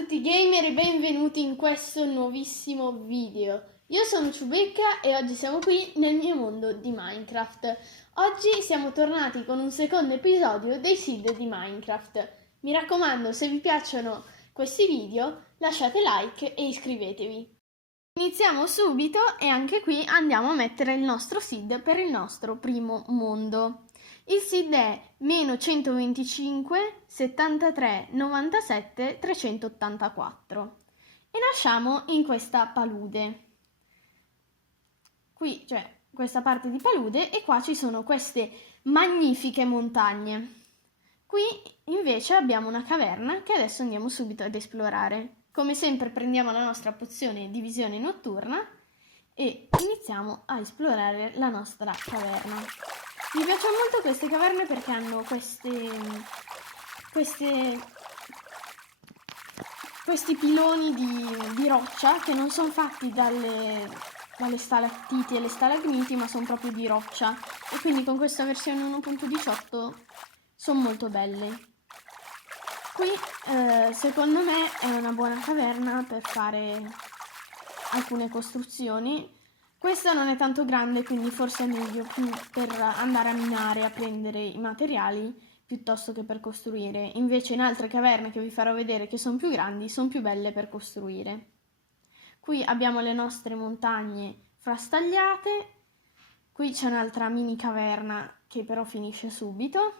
tutti gamer e benvenuti in questo nuovissimo video. Io sono Ciubecca e oggi siamo qui nel mio mondo di Minecraft. Oggi siamo tornati con un secondo episodio dei seed di Minecraft. Mi raccomando, se vi piacciono questi video lasciate like e iscrivetevi. Iniziamo subito e anche qui andiamo a mettere il nostro seed per il nostro primo mondo. Il seed è meno 125 73 97 384 e nasciamo in questa palude. Qui c'è questa parte di palude e qua ci sono queste magnifiche montagne. Qui invece abbiamo una caverna che adesso andiamo subito ad esplorare. Come sempre prendiamo la nostra pozione di visione notturna e iniziamo a esplorare la nostra caverna. Mi piacciono molto queste caverne perché hanno questi piloni di roccia che non sono fatti dalle stalattiti e le stalagmiti, ma sono proprio di roccia. E quindi con questa versione 1.18 sono molto belle. Qui secondo me è una buona caverna per fare alcune costruzioni. Questa non è tanto grande, quindi forse è meglio più per andare a minare, a prendere i materiali, piuttosto che per costruire. Invece in altre caverne che vi farò vedere che sono più grandi, sono più belle per costruire. Qui abbiamo le nostre montagne frastagliate. Qui c'è un'altra mini caverna che però finisce subito.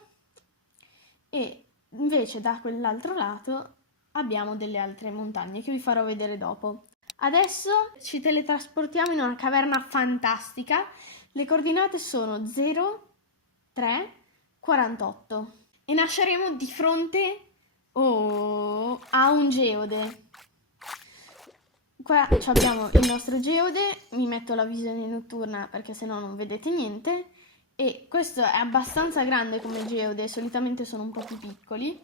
E invece da quell'altro lato abbiamo delle altre montagne che vi farò vedere dopo. Adesso ci teletrasportiamo in una caverna fantastica. Le coordinate sono 0, 3, 48 e nasceremo di fronte a un geode. Qua abbiamo il nostro geode, mi metto la visione notturna perché sennò non vedete niente. E questo è abbastanza grande come geode, solitamente sono un po' più piccoli.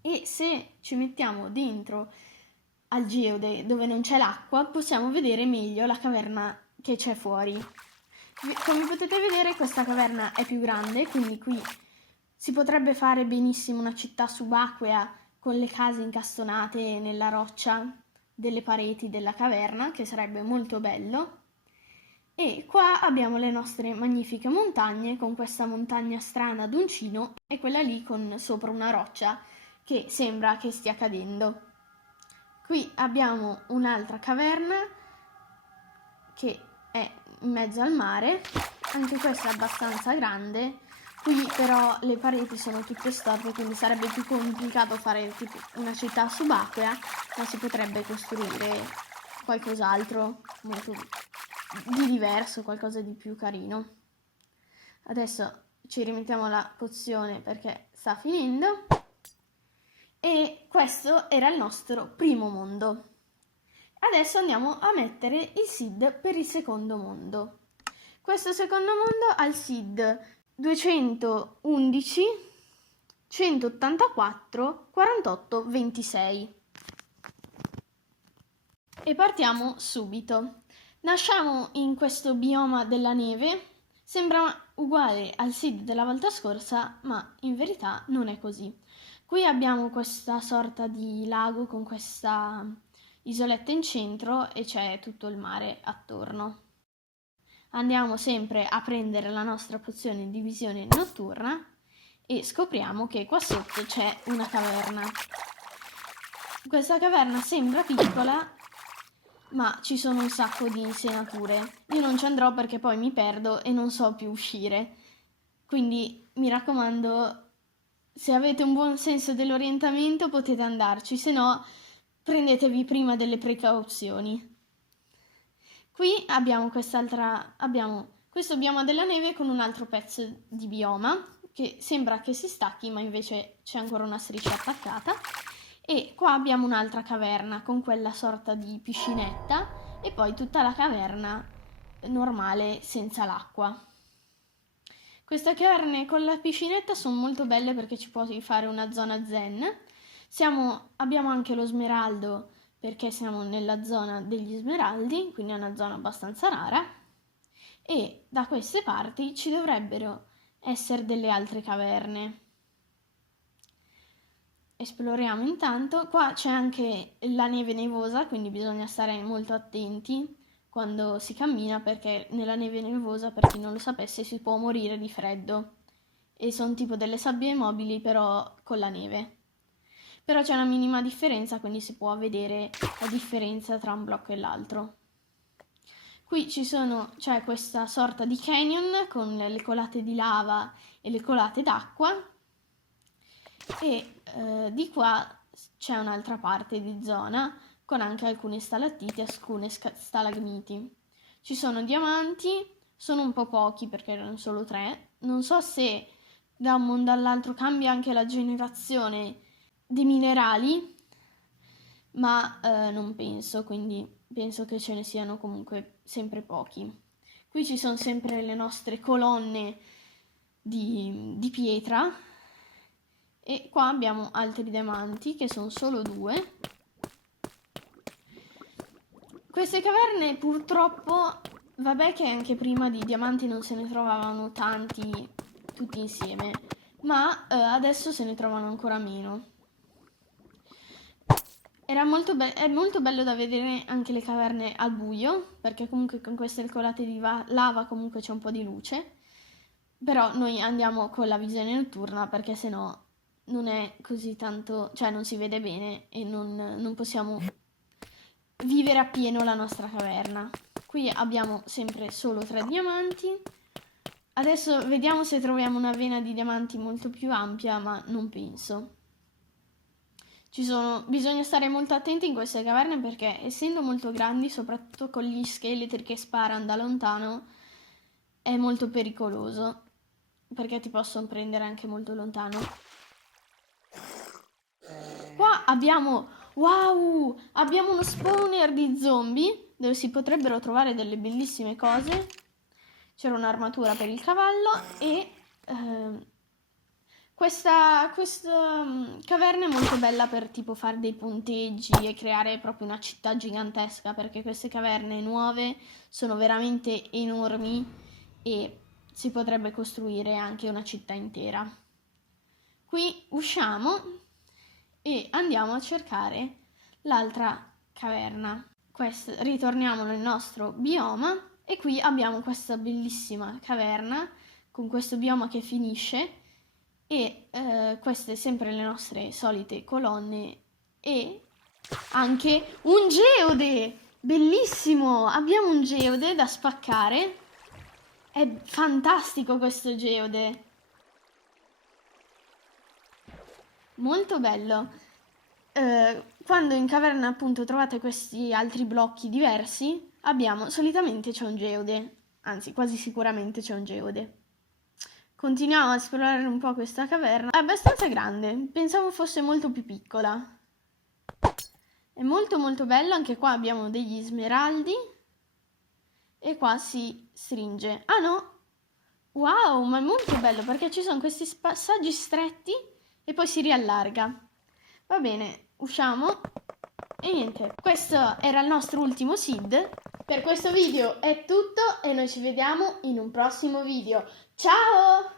E se ci mettiamo dentro al geode dove non c'è l'acqua, possiamo vedere meglio la caverna che c'è fuori. Come potete vedere, questa caverna è più grande, quindi qui si potrebbe fare benissimo una città subacquea con le case incastonate nella roccia delle pareti della caverna, che sarebbe molto bello. E qua abbiamo le nostre magnifiche montagne, con questa montagna strana ad uncino e quella lì con sopra una roccia che sembra che stia cadendo. Qui abbiamo un'altra caverna che è in mezzo al mare, anche questa è abbastanza grande. Qui però le pareti sono tutte storte, quindi sarebbe più complicato fare tipo una città subacquea, ma si potrebbe costruire qualcos'altro molto di diverso, qualcosa di più carino. Adesso ci rimettiamo la pozione perché sta finendo. E questo era il nostro primo mondo. Adesso andiamo a mettere il seed per il secondo mondo. Questo secondo mondo ha il seed 211 184 48 26. E partiamo subito. Nasciamo in questo bioma della neve. Sembra uguale al seed della volta scorsa, ma in verità non è così. Qui abbiamo questa sorta di lago con questa isoletta in centro e c'è tutto il mare attorno. Andiamo sempre a prendere la nostra pozione di visione notturna e scopriamo che qua sotto c'è una caverna. Questa caverna sembra piccola, ma ci sono un sacco di insenature. Io non ci andrò perché poi mi perdo e non so più uscire. Quindi mi raccomando, se avete un buon senso dell'orientamento potete andarci, se no prendetevi prima delle precauzioni. Qui abbiamo questo bioma della neve con un altro pezzo di bioma che sembra che si stacchi, ma invece c'è ancora una striscia attaccata. E qua abbiamo un'altra caverna con quella sorta di piscinetta e poi tutta la caverna normale senza l'acqua. Queste caverne con la piscinetta sono molto belle perché ci puoi fare una zona zen. Abbiamo anche lo smeraldo perché siamo nella zona degli smeraldi, quindi è una zona abbastanza rara. E da queste parti ci dovrebbero essere delle altre caverne. esploriamo intanto. Qua c'è anche la neve nevosa, quindi bisogna stare molto attenti quando si cammina, perché nella neve nevosa, per chi non lo sapesse, si può morire di freddo. E sono tipo delle sabbie mobili, però con la neve. Però c'è una minima differenza, quindi si può vedere la differenza tra un blocco e l'altro. Qui c'è questa sorta di canyon con le colate di lava e le colate d'acqua, e di qua c'è un'altra parte di zona con anche alcune stalattiti e alcune stalagmiti. Ci sono diamanti, sono un po' pochi perché erano solo 3. Non so se da un mondo all'altro cambia anche la generazione dei minerali, ma non penso, quindi penso che ce ne siano comunque sempre pochi. Qui ci sono sempre le nostre colonne di pietra, e qua abbiamo altri diamanti che sono solo 2. Queste caverne purtroppo, vabbè che anche prima di diamanti non se ne trovavano tanti tutti insieme, ma adesso se ne trovano ancora meno. È molto bello da vedere anche le caverne al buio, perché comunque con queste colate di lava comunque c'è un po' di luce, però noi andiamo con la visione notturna perché sennò non è così tanto, cioè non si vede bene e non possiamo vivere appieno la nostra caverna. Qui abbiamo sempre solo 3 diamanti. Adesso vediamo se troviamo una vena di diamanti molto più ampia, ma non penso. Bisogna stare molto attenti in queste caverne perché, essendo molto grandi, soprattutto con gli scheletri che sparano da lontano, è molto pericoloso, perché ti possono prendere anche molto lontano. Qua abbiamo uno spawner di zombie dove si potrebbero trovare delle bellissime cose. C'era un'armatura per il cavallo e questa caverna è molto bella per tipo fare dei ponteggi e creare proprio una città gigantesca, perché queste caverne nuove sono veramente enormi e si potrebbe costruire anche una città intera. Qui usciamo e andiamo a cercare l'altra caverna. Ritorniamo nel nostro bioma e qui abbiamo questa bellissima caverna con questo bioma che finisce, e queste sempre le nostre solite colonne e anche un geode bellissimo. Abbiamo un geode da spaccare, è fantastico questo geode, molto bello. Quando in caverna appunto trovate questi altri blocchi diversi, solitamente c'è un geode, anzi quasi sicuramente c'è un geode. Continuiamo a esplorare un po' questa caverna. È abbastanza grande, pensavo fosse molto più piccola. È molto molto bello, anche qua abbiamo degli smeraldi e qua si stringe. Ah no! Wow, ma è molto bello perché ci sono questi passaggi stretti e poi si riallarga. Va bene, usciamo e niente. Questo era il nostro ultimo seed. Per questo video è tutto e noi ci vediamo in un prossimo video. Ciao!